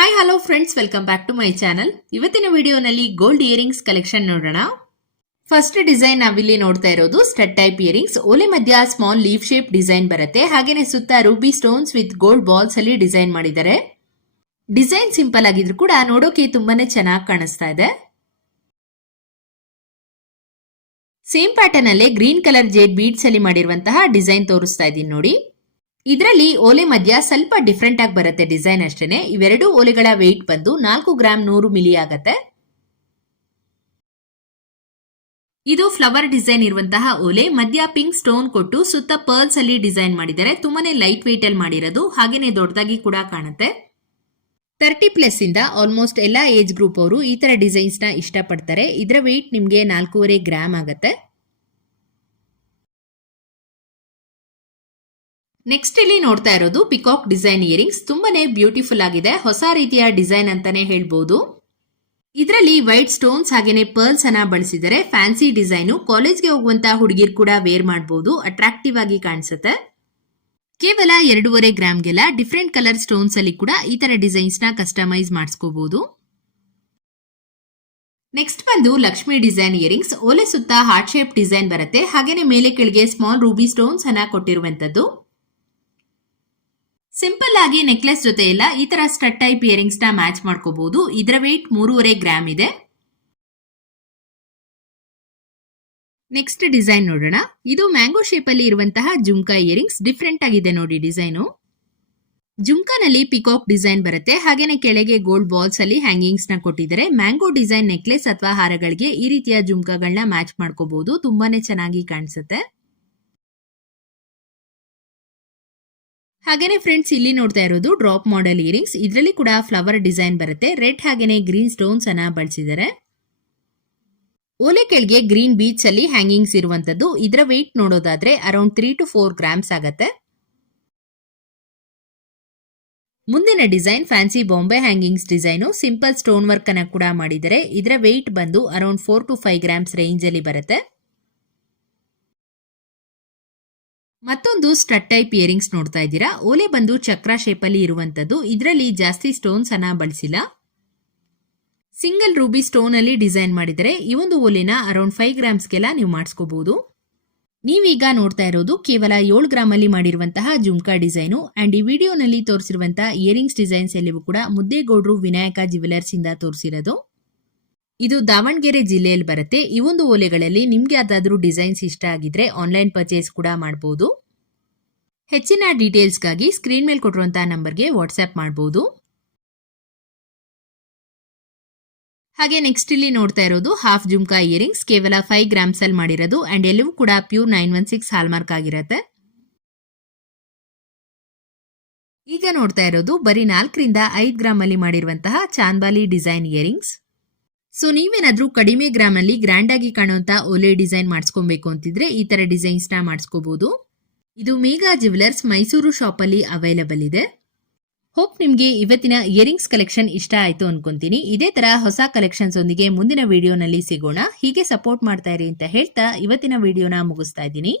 Hi hello friends welcome back to my channel ಇವತ್ತಿನ ವಿಡಿಯೋನಲ್ಲಿ gold earrings collection ನೋಡೋಣ. First design ನಾವಿಲ್ಲಿ ನೋಡ್ತಾ ಇರೋದು ಸ್ಟಡ್ ಟೈಪ್ ಇಯರಿಂಗ್ಸ್ ಓಲೆ ಮಧ್ಯ ಸ್ಮಾಲ್ ಲೀಫ್ ಶೇಪ್ ಡಿಸೈನ್ ಬರುತ್ತೆ. ಹಾಗೇನೆ ಸುತ್ತ ruby stones with gold balls ಅಲ್ಲಿ ಡಿಸೈನ್ ಮಾಡಿದ್ದಾರೆ. ಡಿಸೈನ್ ಸಿಂಪಲ್ ಆಗಿದ್ರು ಕೂಡ ನೋಡೋಕೆ ತುಂಬಾನೇ ಚೆನ್ನಾಗಿ ಕಾಣಿಸ್ತಾ ಇದೆ. ಸೇಮ್ ಪ್ಯಾಟರ್ನ್ ಅಲ್ಲೇ ಗ್ರೀನ್ ಕಲರ್ ಜೇಡ್ ಬೀಡ್ಸ್ ಅಲ್ಲಿ ಮಾಡಿರುವಂತಹ ಡಿಸೈನ್ ತೋರಿಸ್ತಾ ಇದ್ದೀನಿ ನೋಡಿ. ಇದರಲ್ಲಿ ಓಲೆ ಮಧ್ಯ ಸ್ವಲ್ಪ ಡಿಫ್ರೆಂಟ್ ಆಗಿ ಬರುತ್ತೆ ಡಿಸೈನ್ ಅಷ್ಟೇನೆ. ಇವೆರಡು ಓಲೆಗಳ ವೆಯ್ಟ್ ಬಂದು ನಾಲ್ಕು ಗ್ರಾಮ್ ನೂರು ಮಿಲಿ ಆಗತ್ತೆ. ಇದು ಫ್ಲವರ್ ಡಿಸೈನ್ ಇರುವಂತಹ ಓಲೆ. ಮಧ್ಯ ಪಿಂಕ್ ಸ್ಟೋನ್ ಕೊಟ್ಟು ಸುತ್ತ ಪರ್ಲ್ಸ್ ಅಲ್ಲಿ ಡಿಸೈನ್ ಮಾಡಿದ್ದಾರೆ ತುಂಬಾನೇ ಲೈಟ್ ವೆಯ್ಟ್ ಅಲ್ಲಿ ಮಾಡಿರೋದು. ಹಾಗೇನೆ ದೊಡ್ಡದಾಗಿ ಕೂಡ ಕಾಣುತ್ತೆ. ತರ್ಟಿ ಪ್ಲಸ್ ಇಂದ ಆಲ್ಮೋಸ್ಟ್ ಎಲ್ಲಾ ಏಜ್ ಗ್ರೂಪ್ ಅವರು ಈ ತರ ಡಿಸೈನ್ಸ್ನ ಇಷ್ಟಪಡ್ತಾರೆ. ಇದರ ವೆಯ್ಟ್ ನಿಮ್ಗೆ ನಾಲ್ಕೂವರೆ ಗ್ರಾಮ್ ಆಗತ್ತೆ. ನೆಕ್ಸ್ಟ್ ಇಲ್ಲಿ ನೋಡ್ತಾ ಇರೋದು ಪಿಕಾಕ್ ಡಿಸೈನ್ ಇಯರಿಂಗ್ಸ್ ತುಂಬಾನೇ ಬ್ಯೂಟಿಫುಲ್ ಆಗಿದೆ. ಹೊಸ ರೀತಿಯ ಡಿಸೈನ್ ಅಂತಾನೆ ಹೇಳ್ಬೋದು. ಇದರಲ್ಲಿ ವೈಟ್ ಸ್ಟೋನ್ಸ್ ಹಾಗೇನೆ ಪರ್ಲ್ಸ್ ಅನ್ನ ಬಳಸಿದರೆ ಫ್ಯಾನ್ಸಿ ಡಿಸೈನು ಕಾಲೇಜ್ಗೆ ಹೋಗುವಂತ ಹುಡುಗಿರ್ ಕೂಡ ವೇರ್ ಮಾಡಬಹುದು ಅಟ್ರಾಕ್ಟಿವ್ ಆಗಿ ಕಾಣಿಸುತ್ತೆ. ಕೇವಲ ಎರಡೂವರೆ ಗ್ರಾಮ್ಗೆಲ್ಲ ಡಿಫ್ರೆಂಟ್ ಕಲರ್ ಸ್ಟೋನ್ಸ್ ಅಲ್ಲಿ ಕೂಡ ಈ ತರ ಡಿಸೈನ್ಸ್ನ ಕಸ್ಟಮೈಸ್ ಮಾಡಿಸ್ಕೋಬಹುದು ನೆಕ್ಸ್ಟ್ ಬಂದು ಲಕ್ಷ್ಮಿ ಡಿಸೈನ್ ಇಯರಿಂಗ್ಸ್ ಓಲೆ ಸುತ್ತ ಹಾರ್ಟ್ ಶೇಪ್ ಡಿಸೈನ್ ಬರುತ್ತೆ. ಹಾಗೇನೆ ಮೇಲೆ ಕೆಳಗೆ ಸ್ಮಾಲ್ ರೂಬಿ ಸ್ಟೋನ್ಸ್ ಅನ್ನ ಕೊಟ್ಟಿರುವಂತದ್ದು ಸಿಂಪಲ್ ಆಗಿ ನೆಕ್ಲೆಸ್ ಜೊತೆ ಎಲ್ಲ ಈ ತರ ಸ್ಟಟ್ ಟೈಪ್ ಇಯರಿಂಗ್ಸ್ನ ಮ್ಯಾಚ್ ಮಾಡ್ಕೋಬಹುದು ಇದರ ವೇಟ್ ಮೂರುವರೆ ಗ್ರಾಮ್ ಇದೆ. ನೆಕ್ಸ್ಟ್ ಡಿಸೈನ್ ನೋಡೋಣ. ಇದು ಮ್ಯಾಂಗೋ ಶೇಪ್ ಅಲ್ಲಿ ಇರುವಂತಹ ಜುಮ್ಕಾ ಇಯರಿಂಗ್ಸ್ ಡಿಫ್ರೆಂಟ್ ಆಗಿದೆ ನೋಡಿ ಡಿಸೈನು ಜುಮ್ಕಾನಲ್ಲಿ ಪಿಕಾಕ್ ಡಿಸೈನ್ ಬರುತ್ತೆ. ಹಾಗೇನೆ ಕೆಳಗೆ ಗೋಲ್ಡ್ ಬಾಲ್ಸ್ ಅಲ್ಲಿ ಹ್ಯಾಂಗಿಂಗ್ಸ್ನ ಕೊಟ್ಟಿದ್ದಾರೆ. ಮ್ಯಾಂಗೋ ಡಿಸೈನ್ ನೆಕ್ಲೆಸ್ ಅಥವಾ ಹಾರಗಳಿಗೆ ಈ ರೀತಿಯ ಜುಮ್ಕಾಗಳನ್ನ ಮ್ಯಾಚ್ ಮಾಡ್ಕೋಬಹುದು ತುಂಬಾನೇ ಚೆನ್ನಾಗಿ ಕಾಣಿಸುತ್ತೆ. ಹಾಗೇನೆ ಫ್ರೆಂಡ್ಸ್ ಇಲ್ಲಿ ನೋಡ್ತಾ ಇರೋದು ಡ್ರಾಪ್ ಮಾಡೆಲ್ ಇಯರಿಂಗ್ಸ್ ಇದರಲ್ಲಿ ಕೂಡ ಫ್ಲವರ್ ಡಿಸೈನ್ ಬರುತ್ತೆ. ರೆಡ್ ಹಾಗೇನೆ ಗ್ರೀನ್ ಸ್ಟೋನ್ಸ್ ಅನ್ನ ಬಳಸಿದ್ದಾರೆ. ಓಲೆ ಕೆಳಗೆ ಗ್ರೀನ್ ಬೀಚ್ ಅಲ್ಲಿ ಹ್ಯಾಂಗಿಂಗ್ಸ್ ಇರುವಂತದ್ದು. ಇದರ ವೆಯ್ಟ್ ನೋಡೋದಾದ್ರೆ around three to four grams ಆಗತ್ತೆ. ಮುಂದಿನ design fancy Bombay hangings design simple stone work ಅನ್ನ ಕೂಡ ಮಾಡಿದರೆ ಇದರ ವೆಯ್ಟ್ ಬಂದು around four to five grams range ಅಲ್ಲಿ ಬರುತ್ತೆ. ಮತ್ತೊಂದು ಸ್ಟಟ್ ಟೈಪ್ ಇಯರಿಂಗ್ಸ್ ನೋಡ್ತಾ ಇದ್ದೀರಾ? ಓಲೆ ಬಂದು ಚಕ್ರ ಶೇಪ್ ಅಲ್ಲಿ ಇರುವಂತದ್ದು ಇದರಲ್ಲಿ ಜಾಸ್ತಿ ಸ್ಟೋನ್ಸ್ ಅನ್ನ ಬಳಸಿಲ್ಲ. ಸಿಂಗಲ್ ರೂಬಿ ಸ್ಟೋನ್ ಅಲ್ಲಿ ಡಿಸೈನ್ ಮಾಡಿದರೆ ಈ ಒಂದು ಓಲೆನ ಅರೌಂಡ್ ಫೈವ್ ಗ್ರಾಮ್ಸ್ಗೆಲ್ಲ ನೀವು ಮಾಡಿಸ್ಕೋಬಹುದು ನೀವೀಗ ನೋಡ್ತಾ ಇರೋದು ಕೇವಲ ಏಳು ಗ್ರಾಮ್ ಅಲ್ಲಿ ಮಾಡಿರುವಂತಹ ಜುಮ್ಕಾ ಡಿಸೈನು ಅಂಡ್ ಈ ವಿಡಿಯೋನಲ್ಲಿ ತೋರಿಸಿರುವಂತಹ ಇಯರಿಂಗ್ಸ್ ಡಿಸೈನ್ಸ್ ಎಲ್ಲವೂ ಕೂಡ ಮುದ್ದೇಗೌಡರು ವಿನಾಯಕ ಜ್ಯುವೆಲರ್ಸ್ ಇಂದ ತೋರಿಸಿರೋದು. ಇದು ದಾವಣಗೆರೆ ಜಿಲ್ಲೆಯಲ್ಲಿ ಬರುತ್ತೆ. ಈ ಒಂದು ಓಲೆಗಳಲ್ಲಿ ನಿಮ್ಗೆ ಯಾವ್ದಾದ್ರೂ ಡಿಸೈನ್ಸ್ ಇಷ್ಟ ಆಗಿದ್ರೆ ಆನ್ಲೈನ್ ಪರ್ಚೇಸ್ ಕೂಡ ಮಾಡಬಹುದು ಹೆಚ್ಚಿನ ಡೀಟೇಲ್ಸ್ಗಾಗಿ ಸ್ಕ್ರೀನ್ ಮೇಲೆ ಕೊಟ್ಟಿರುವಂತಹ ನಂಬರ್ಗೆ ವಾಟ್ಸ್ಆ್ಯಪ್ ಮಾಡಬಹುದು ಹಾಗೆ ನೆಕ್ಸ್ಟ್ ಇಲ್ಲಿ ನೋಡ್ತಾ ಇರೋದು ಹಾಫ್ ಜುಮ್ಕಾ ಇಯರಿಂಗ್ಸ್ ಕೇವಲ ಫೈವ್ ಗ್ರಾಮ್ಸ್ ಅಲ್ಲಿ ಮಾಡಿರೋದು ಅಂಡ್ ಎಲ್ಲವೂ ಕೂಡ pure nine one six hallmark ಆಗಿರುತ್ತೆ. ಈಗ ನೋಡ್ತಾ ಇರೋದು ಬರೀ ನಾಲ್ಕರಿಂದ ಐದು ಗ್ರಾಮ್ ಅಲ್ಲಿ ಮಾಡಿರುವಂತಹ ಚಾಂದ್ಬಾಲಿ ಡಿಸೈನ್ ಇಯರಿಂಗ್ಸ್ ಸೊ ನೀವೇನಾದ್ರೂ ಕಡಿಮೆ ಗ್ರಾಮ್ ಅಲ್ಲಿ ಗ್ರ್ಯಾಂಡ್ ಆಗಿ ಕಾಣುವಂತ ಓಲೆ ಡಿಸೈನ್ ಮಾಡಿಸ್ಕೊಬೇಕು ಅಂತಿದ್ರೆ ಈ ತರ ಡಿಸೈನ್ಸ್ನ ಮಾಡಿಸ್ಕೋಬಹುದು ಇದು ಮೇಘಾ ಜ್ಯುವೆಲರ್ಸ್ ಮೈಸೂರು ಶಾಪ್ ಅಲ್ಲಿ ಅವೈಲಬಲ್ ಇದೆ. ಹೋಪ್ ನಿಮ್ಗೆ ಇವತ್ತಿನ ಇಯರಿಂಗ್ಸ್ ಕಲೆಕ್ಷನ್ ಇಷ್ಟ ಆಯ್ತು ಅನ್ಕೊಂತೀನಿ. ಇದೇ ತರ ಹೊಸ ಕಲೆಕ್ಷನ್ಸ್ ಒಂದಿಗೆ ಮುಂದಿನ ವಿಡಿಯೋನಲ್ಲಿ ಸಿಗೋಣ. ಹೀಗೆ ಸಪೋರ್ಟ್ ಮಾಡ್ತಾ ಇರಿ ಅಂತ ಹೇಳ್ತಾ ಇವತ್ತಿನ ವಿಡಿಯೋನ ಮುಗಿಸ್ತಾ ಇದ್ದೀನಿ.